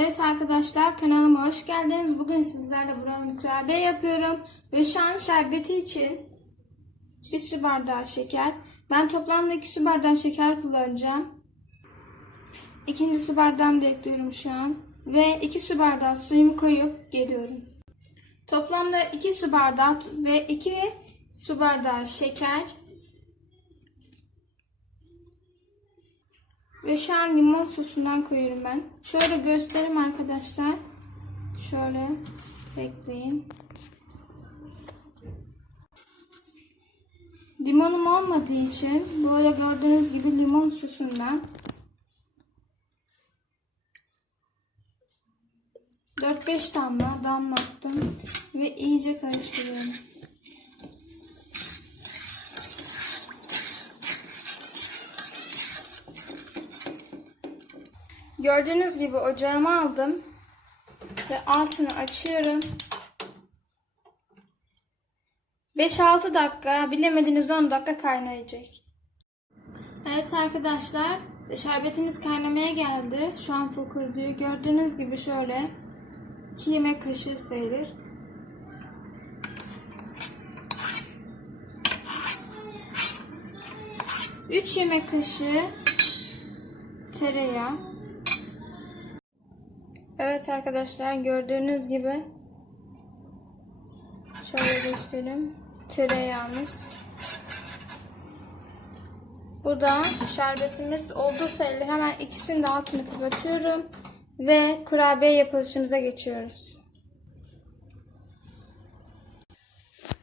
Evet arkadaşlar kanalıma hoş geldiniz. Bugün sizlerle brownie kurabiye yapıyorum. Ve şu an şerbeti için bir su bardağı şeker. Ben toplamda iki su bardağı şeker kullanacağım. İkinci su bardağımı da ekliyorum şu an. Ve iki su bardağı suyumu koyup geliyorum. Toplamda iki su bardağı ve iki su bardağı şeker. Ve şu an limon sosundan koyuyorum ben. Şöyle göstereyim arkadaşlar. Şöyle bekleyin. Limonum olmadığı için böyle gördüğünüz gibi limon sosundan 4-5 damla damlattım ve iyice karıştırıyorum. Gördüğünüz gibi ocağımı aldım ve altını açıyorum. 5-6 dakika, bilemediniz 10 dakika kaynayacak. Evet arkadaşlar, şerbetimiz kaynamaya geldi. Şu an fokurduyor. Gördüğünüz gibi şöyle 2 yemek kaşığı sayılır. Üç yemek kaşığı tereyağı. Evet arkadaşlar gördüğünüz gibi şöyle göstereyim tereyağımız. Bu da şerbetimiz oldu sayılır. Hemen ikisinin de altını kapatıyorum ve kurabiye yapılışımıza geçiyoruz.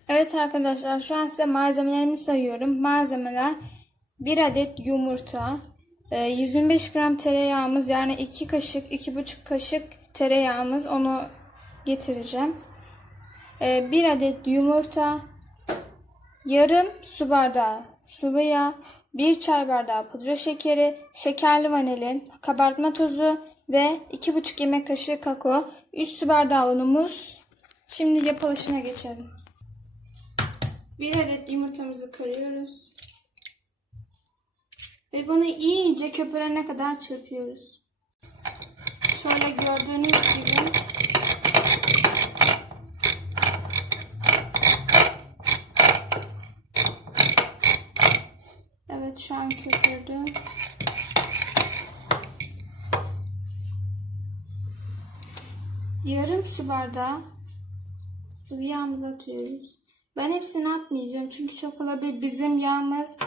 Evet arkadaşlar şu an size malzemelerimi sayıyorum. Malzemeler 1 adet yumurta, 125 gram tereyağımız yani 2 kaşık 2,5 kaşık tereyağımız onu getireceğim. 1 adet yumurta, yarım su bardağı sıvı yağ, 1 çay bardağı pudra şekeri, şekerli vanilin, kabartma tozu ve 2,5 yemek kaşığı kakao, 3 su bardağı unumuz. Şimdi yapılışına geçelim. 1 adet yumurtamızı kırıyoruz. Ve bunu iyice köpürene kadar çırpıyoruz. Şöyle gördüğünüz gibi Evet şu an köpürdü. Yarım su bardağı sıvı yağımızı atıyoruz. Ben hepsini atmayacağım çünkü çok olabilir. Bizim yağımız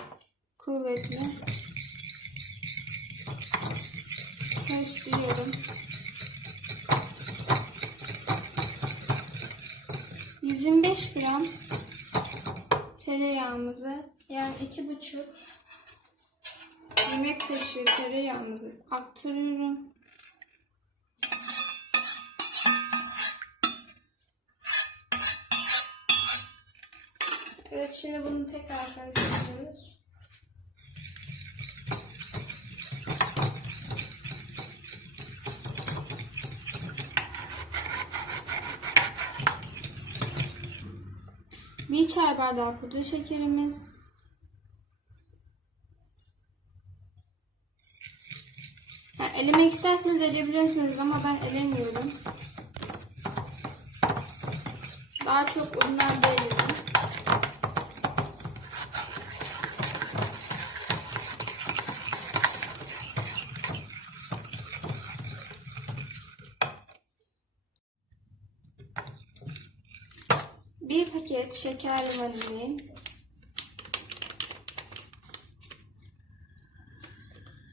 kuvvetli. Karıştırıyorum. 125 gram tereyağımızı yani iki buçuk yemek kaşığı tereyağımızı aktarıyorum. Evet şimdi bunu tekrar karıştırıyoruz. Çay bardağı pudra şekerimiz. Ha, elemek isterseniz eleyebilirsiniz ama ben elemiyorum. Daha çok unlar veriyorum. Bir paket şekerli vanilin.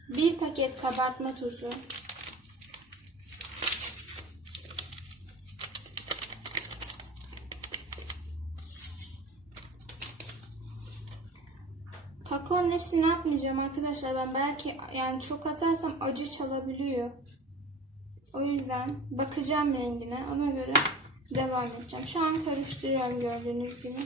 Bir paket kabartma tozu. Kakaonun hepsini atmayacağım arkadaşlar. Ben belki yani çok atarsam acı çalabiliyor. O yüzden bakacağım rengine. Ona göre devam edeceğim. Şu an karıştırıyorum gördüğünüz gibi.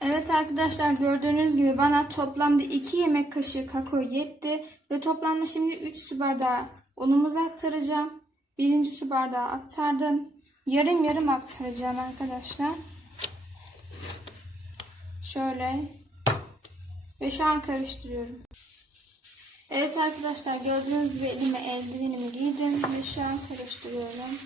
Evet arkadaşlar gördüğünüz gibi bana toplamda 2 yemek kaşığı kakao yetti. Ve toplamda şimdi 3 su bardağı unumuzu aktaracağım. Birinci su bardağı aktardım. Yarım yarım aktaracağım arkadaşlar. Şöyle. Ve şu an karıştırıyorum. Evet arkadaşlar gördüğünüz gibi elime eldivenimi giydim ve şu an karıştırıyorum.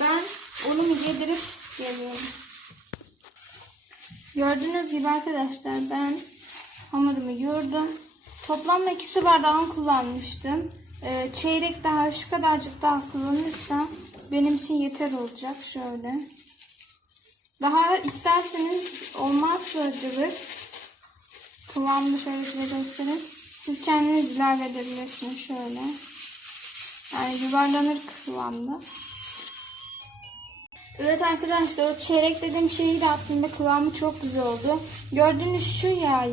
Ben unumu yedirip geliyorum. Gördüğünüz gibi arkadaşlar ben hamurumu yoğurdum. Toplamda 2 su bardağı kullanmıştım. Ee, çeyrek daha şu kadarcık daha kullanırsam benim için yeter olacak. Şöyle. Daha isterseniz olmazsa cıvık kıvamını şöyle size göstereyim. Siz kendiniz ilave edebilirsiniz şöyle. Yani yuvarlanır kıvamda. Evet arkadaşlar o çeyrek dediğim şeyi de attığımda kıvamı çok güzel oldu. Gördüğünüz şu yağı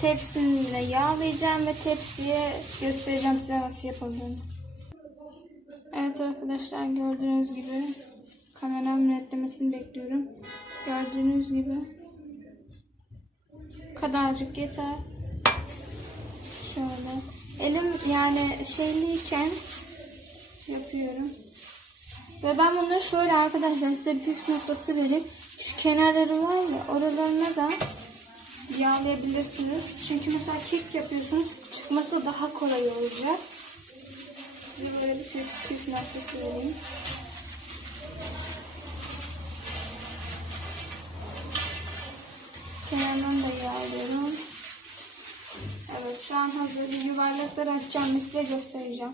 tepsimle yağlayacağım ve tepsiye göstereceğim size nasıl yapıldığını. Evet arkadaşlar gördüğünüz gibi kameramın netlemesini bekliyorum. Gördüğünüz gibi kadarcık yeter. Şöyle. Elim yani şeyliyken yapıyorum. Ve ben bunu şöyle arkadaşlar size püf noktası vereyim. Şu kenarları var ya oralarına da yağlayabilirsiniz. Çünkü mesela kek yapıyorsunuz çıkması daha kolay olacak. Size böyle bir püf, püf noktası vereyim. Kenarından da yağlıyorum. Evet şu an hazır. Yuvarlakları açacağım ve size göstereceğim.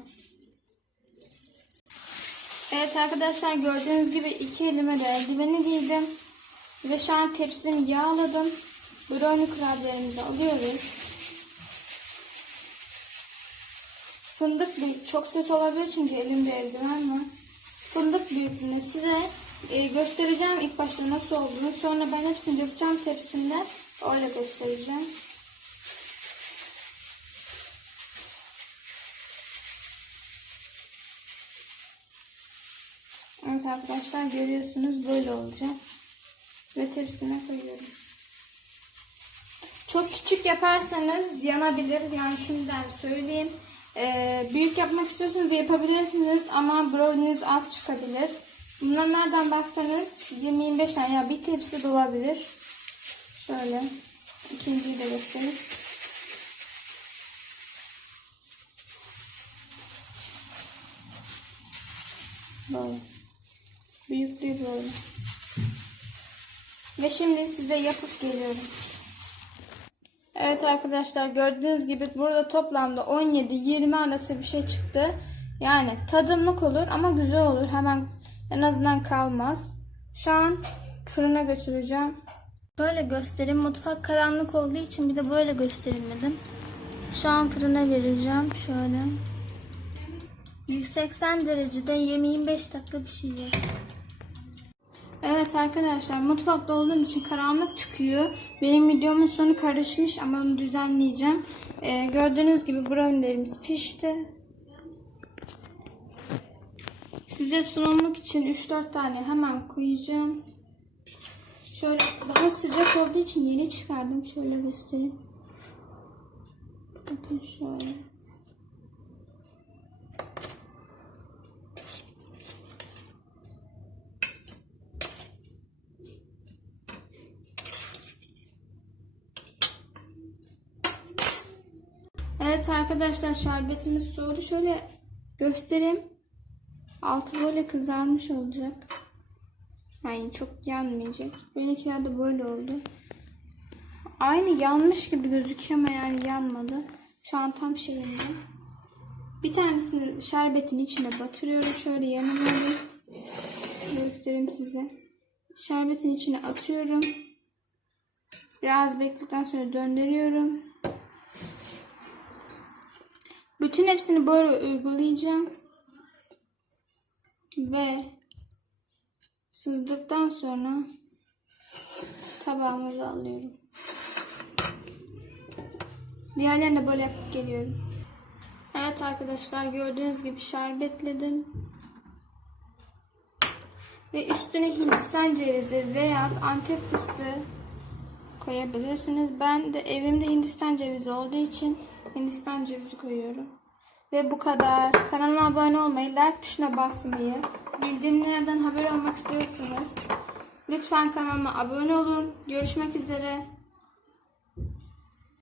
Evet arkadaşlar gördüğünüz gibi iki elime de eldiveni giydim. Ve şu an tepsimi yağladım. Brownie kurabiyelerimizi alıyoruz. Fındık büyük. Çok ses olabilir çünkü elimde eldiven var. Fındık büyüklüğünde size e, göstereceğim ilk başta nasıl olduğunu. Sonra ben hepsini dökeceğim tepsimde. Öyle göstereceğim. Evet arkadaşlar görüyorsunuz böyle olacak. Ve tepsime koyuyorum. Çok küçük yaparsanız yanabilir. Yani şimdiden söyleyeyim. Ee, büyük yapmak istiyorsanız yapabilirsiniz ama brownies az çıkabilir. Bundan nereden baksanız 20-25 tane ya bir tepsi dolabilir. Şöyle. ikinciyi de göstereyim. Böyle. Büyüklüğü böyle. Ve şimdi size yapıp geliyorum. Evet arkadaşlar gördüğünüz gibi burada toplamda 17-20 arası bir şey çıktı. Yani tadımlık olur ama güzel olur. Hemen en azından kalmaz. Şu an fırına götüreceğim. Böyle göstereyim. Mutfak karanlık olduğu için bir de böyle göstereyim dedim. Şu an fırına vereceğim. Şöyle. 180 derecede 20-25 dakika pişecek. Evet arkadaşlar mutfakta olduğum için karanlık çıkıyor. Benim videomun sonu karışmış ama onu düzenleyeceğim. Ee, gördüğünüz gibi brownie'lerimiz pişti. Size sunumluk için 3-4 tane hemen koyacağım. Şöyle daha sıcak olduğu için yeni çıkardım. Şöyle göstereyim. Bakın şöyle. Evet arkadaşlar şerbetimiz soğudu. Şöyle göstereyim. Altı böyle kızarmış olacak. Yani çok yanmayacak. Benimkiler de böyle oldu. Aynı yanmış gibi gözüküyor ama yani yanmadı. Şu an tam şeyinde. Bir tanesini şerbetin içine batırıyorum. Şöyle yanına göstereyim size. Şerbetin içine atıyorum. Biraz bekledikten sonra döndürüyorum. Bütün hepsini böyle uygulayacağım. Ve sızdıktan sonra tabağımıza alıyorum. Diğerlerini de böyle yapıp geliyorum. Evet arkadaşlar gördüğünüz gibi şerbetledim. Ve üstüne Hindistan cevizi veya Antep fıstığı koyabilirsiniz. Ben de evimde Hindistan cevizi olduğu için Hindistan cevizi koyuyorum. Ve bu kadar. Kanalıma abone olmayı, like tuşuna basmayı, bildirimlerden haber olmak istiyorsanız lütfen kanalıma abone olun. Görüşmek üzere.